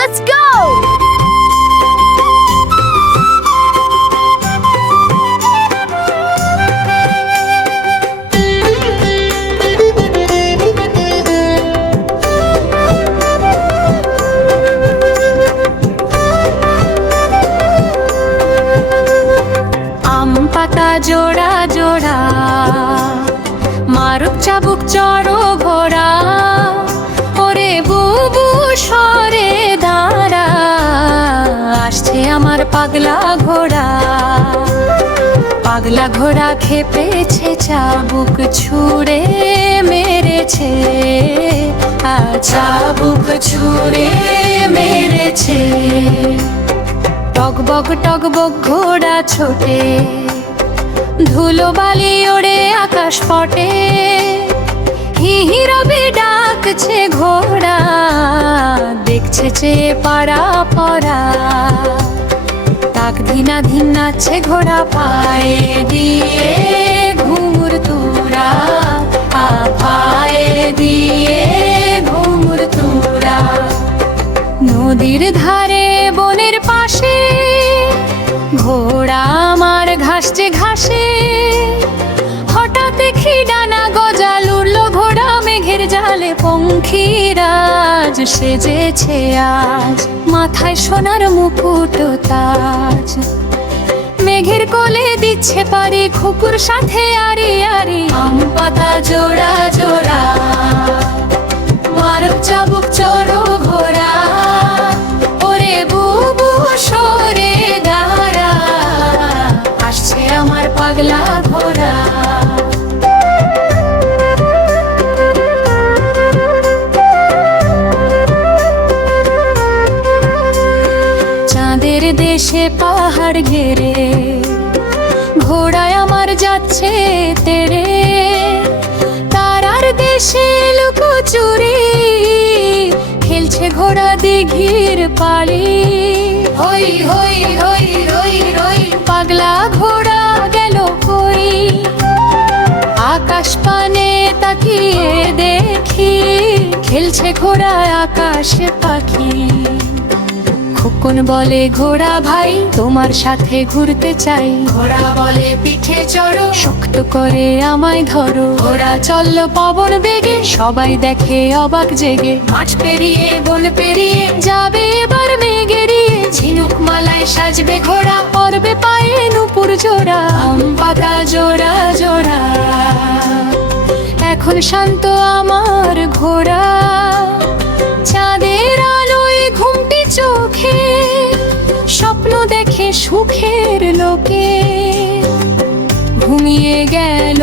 Let's go! পাতা জোড়া জোড়া মারুক চাবুক চড়ো ঘোড়া ওরে বুবু সরে দাঁড়া আসছে আমার পাগলা ঘোড়া পাগলা ঘোড়া খেপেছে চাবুক ছুঁড়ে মেরেছে চাবুক ছুঁড়ে মেরেছে টগবগ টগবগ ঘোড়া ছোটে ধুলো বালি ওড়ে আকাশ পটে হিহিরবে ডাকছে ঘোড়া দেখছে চেয়ে পাড়া পড়া তাক ধিনা ধিন নাচছে ঘোড়া পায়ে দিয়ে ঘুঙুর তুরা পায়ে দিয়ে ঘুঙুর তুরা নদীর ধারে বনের পাশে ঘোড়া আমার ঘাসছে ঘাসে হঠাৎ দেখি ডানা গজাল উড়লো ঘোড়া মেঘের জালে পঙ্খিরাজ সেজেছে আজ মাথায় সোনার মুকুট তাজ মেঘের কোলে দিচ্ছে পারি খুকুর সাথে আরি আরি আম পাতা জোড়া জোড়া মারুক চাবুক চড়ো ঘোড়া ওরে বুবু সরে দাঁড়া আসছে আমার পাগলা ঘোড়া চাঁদের দেশে পাহাড় ঘেরে ঘোড়ায় আমার যাচ্ছে তেরে তারার দেশে লুকোচুরি খেলছে ঘোড়া দিঘির পাড়ি হই হই হই রই রই পাগলা ঘোড়া গেল কই আকাশ পানে তাকিয়ে দেখি খেলছে ঘোড়া আকাশে পাখি খোকন বলে ঘোড়া ভাই তোমার সাথে ঘুরতে চাই ঘোড়া বলে পিঠে চড়ো শক্ত করে আমায় ধরো ঘোড়া চললো পবন বেগে সবাই দেখে অবাক জেগে মাঠ পেরিয়ে বন পেরিয়ে যাবে এবার মেঘেরিয়ে ঝিনুক মালায় সাজবে ঘোড়া পরবে পায়ে নুপুর জোড়া আম পাতা জোড়া জোড়া এখন শান্ত আমার ঘোড়া চাঁদের আলোয় ঘুমটি চোখে স্বপ্ন দেখে সুখের লোকে ঘুমিয়ে গেল